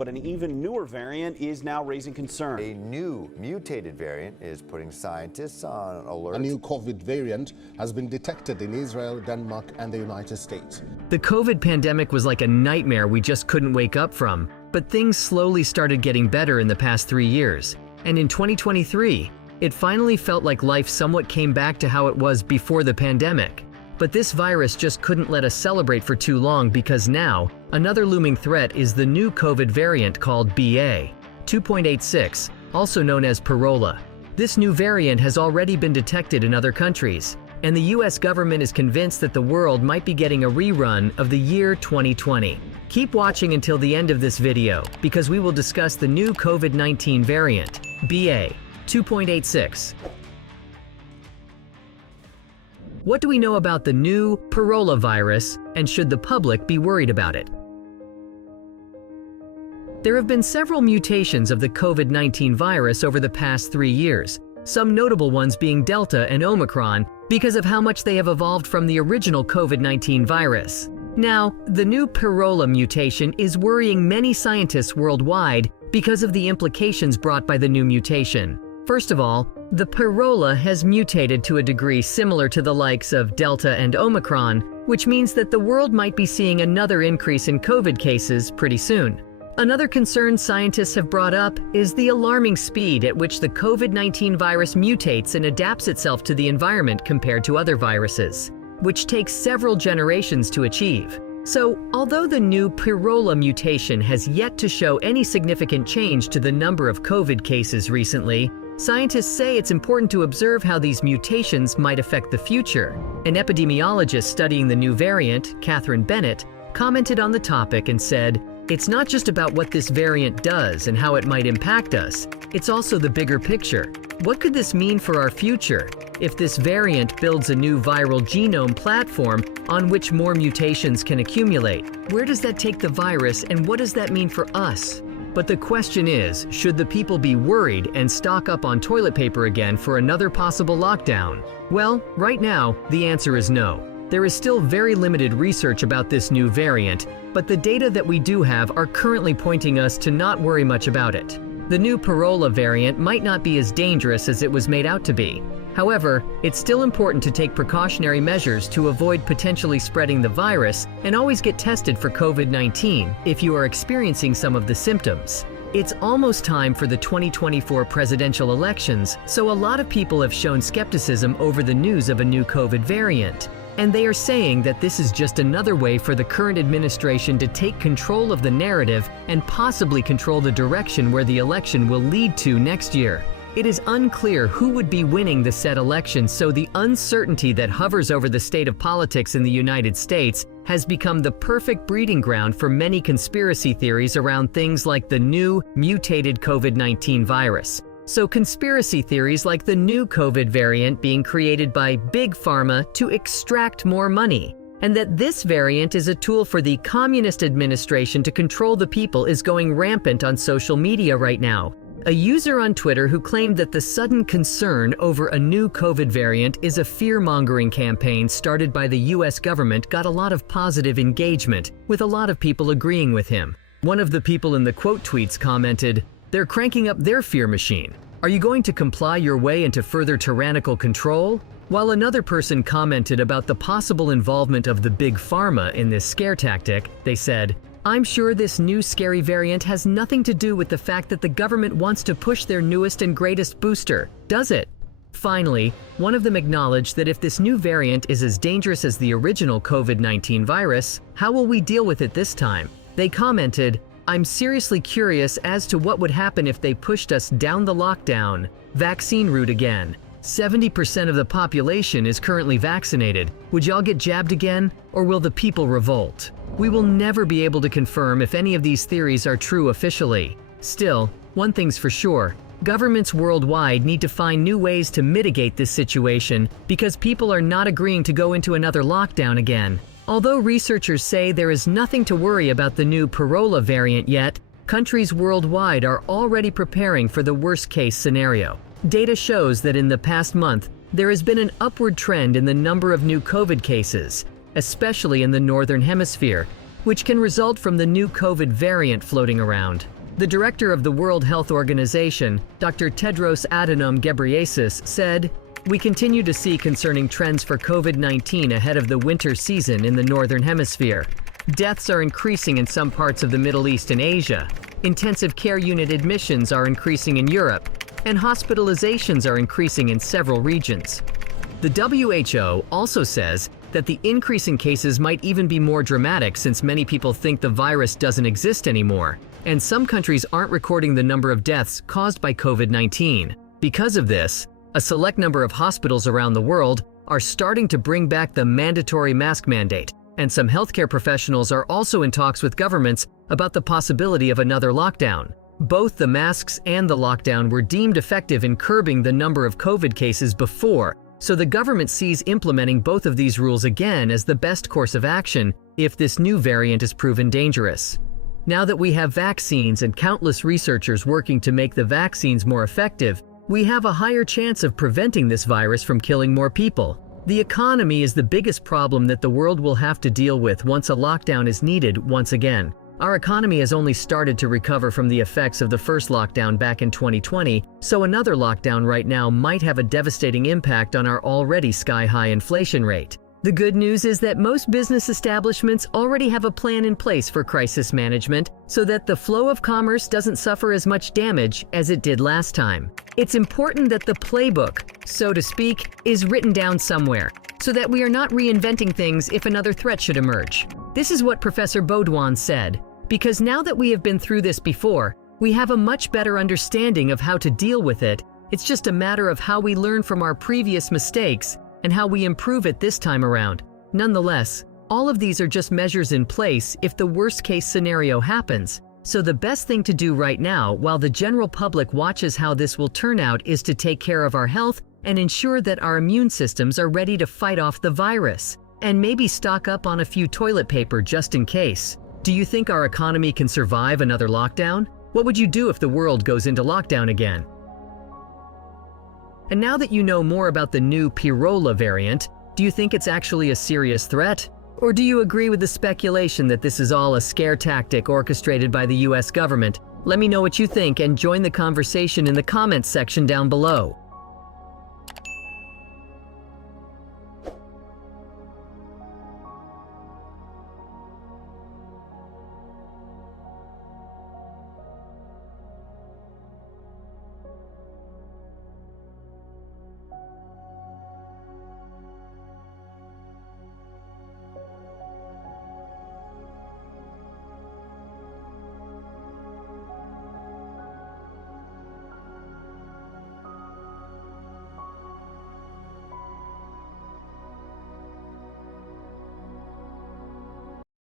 But an even newer variant is now raising concern. A new mutated variant is putting scientists on alert. A new COVID variant has been detected in Israel, Denmark, and the United States. The COVID pandemic was like a nightmare we just couldn't wake up from, but things slowly started getting better in the past 3 years. And in 2023, it finally felt like life somewhat came back to how it was before the pandemic. But this virus just couldn't let us celebrate for too long, because now, another looming threat is the new COVID variant called BA.2.86, also known as Pirola. This new variant has already been detected in other countries, and the US government is convinced that the world might be getting a rerun of the year 2020. Keep watching until the end of this video, because we will discuss the new COVID-19 variant, BA.2.86. What do we know about the new Pirola virus, and should the public be worried about it? There have been several mutations of the COVID-19 virus over the past 3 years, some notable ones being Delta and Omicron, because of how much they have evolved from the original COVID-19 virus. Now, the new Pirola mutation is worrying many scientists worldwide because of the implications brought by the new mutation. First of all, the Pirola has mutated to a degree similar to the likes of Delta and Omicron, which means that the world might be seeing another increase in COVID cases pretty soon. Another concern scientists have brought up is the alarming speed at which the COVID-19 virus mutates and adapts itself to the environment compared to other viruses, which takes several generations to achieve. So, although the new Pirola mutation has yet to show any significant change to the number of COVID cases recently, scientists say it's important to observe how these mutations might affect the future. An epidemiologist studying the new variant, Catherine Bennett, commented on the topic and said, "It's not just about what this variant does and how it might impact us, it's also the bigger picture. What could this mean for our future if this variant builds a new viral genome platform on which more mutations can accumulate? Where does that take the virus, and what does that mean for us?" But the question is, should the people be worried and stock up on toilet paper again for another possible lockdown? Well, right now, the answer is no. There is still very limited research about this new variant, but the data that we do have are currently pointing us to not worry much about it. The new Pirola variant might not be as dangerous as it was made out to be. However, it's still important to take precautionary measures to avoid potentially spreading the virus, and always get tested for COVID-19 if you are experiencing some of the symptoms. It's almost time for the 2024 presidential elections, so a lot of people have shown skepticism over the news of a new COVID variant. And they are saying that this is just another way for the current administration to take control of the narrative and possibly control the direction where the election will lead to next year. It is unclear who would be winning the said election, so the uncertainty that hovers over the state of politics in the United States has become the perfect breeding ground for many conspiracy theories around things like the new mutated COVID-19 virus. So conspiracy theories like the new COVID variant being created by Big Pharma to extract more money, and that this variant is a tool for the communist administration to control the people, is going rampant on social media right now. A user on Twitter who claimed that the sudden concern over a new COVID variant is a fear-mongering campaign started by the US government got a lot of positive engagement, with a lot of people agreeing with him. One of the people in the quote tweets commented, "They're cranking up their fear machine. Are you going to comply your way into further tyrannical control?" While another person commented about the possible involvement of the Big Pharma in this scare tactic, they said, "I'm sure this new scary variant has nothing to do with the fact that the government wants to push their newest and greatest booster, does it?" Finally, one of them acknowledged that if this new variant is as dangerous as the original COVID-19 virus, how will we deal with it this time? They commented, "I'm seriously curious as to what would happen if they pushed us down the lockdown, vaccine route again. 70% of the population is currently vaccinated. Would y'all get jabbed again, or will the people revolt?" We will never be able to confirm if any of these theories are true officially. Still, one thing's for sure, governments worldwide need to find new ways to mitigate this situation, because people are not agreeing to go into another lockdown again. Although researchers say there is nothing to worry about the new Pirola variant yet, countries worldwide are already preparing for the worst-case scenario. Data shows that in the past month, there has been an upward trend in the number of new COVID cases, especially in the Northern Hemisphere, which can result from the new COVID variant floating around. The director of the World Health Organization, Dr. Tedros Adhanom Ghebreyesus, said, "We continue to see concerning trends for COVID-19 ahead of the winter season in the Northern Hemisphere. Deaths are increasing in some parts of the Middle East and Asia. Intensive care unit admissions are increasing in Europe, and hospitalizations are increasing in several regions." The WHO also says that the increase in cases might even be more dramatic since many people think the virus doesn't exist anymore, and some countries aren't recording the number of deaths caused by COVID-19. Because of this, a select number of hospitals around the world are starting to bring back the mandatory mask mandate, and some healthcare professionals are also in talks with governments about the possibility of another lockdown. Both the masks and the lockdown were deemed effective in curbing the number of COVID cases before, so the government sees implementing both of these rules again as the best course of action if this new variant is proven dangerous. Now that we have vaccines and countless researchers working to make the vaccines more effective, we have a higher chance of preventing this virus from killing more people. The economy is the biggest problem that the world will have to deal with once a lockdown is needed once again. Our economy has only started to recover from the effects of the first lockdown back in 2020, so another lockdown right now might have a devastating impact on our already sky-high inflation rate. The good news is that most business establishments already have a plan in place for crisis management so that the flow of commerce doesn't suffer as much damage as it did last time. It's important that the playbook, so to speak, is written down somewhere so that we are not reinventing things if another threat should emerge. This is what Professor Baudouin said, because now that we have been through this before, we have a much better understanding of how to deal with it. It's just a matter of how we learn from our previous mistakes and how we improve it this time around. Nonetheless, all of these are just measures in place if the worst-case scenario happens. So the best thing to do right now, while the general public watches how this will turn out, is to take care of our health and ensure that our immune systems are ready to fight off the virus. And maybe stock up on a few toilet paper just in case. Do you think our economy can survive another lockdown? What would you do if the world goes into lockdown again? And now that you know more about the new Pirola variant, do you think it's actually a serious threat? Or do you agree with the speculation that this is all a scare tactic orchestrated by the US government? Let me know what you think and join the conversation in the comments section down below.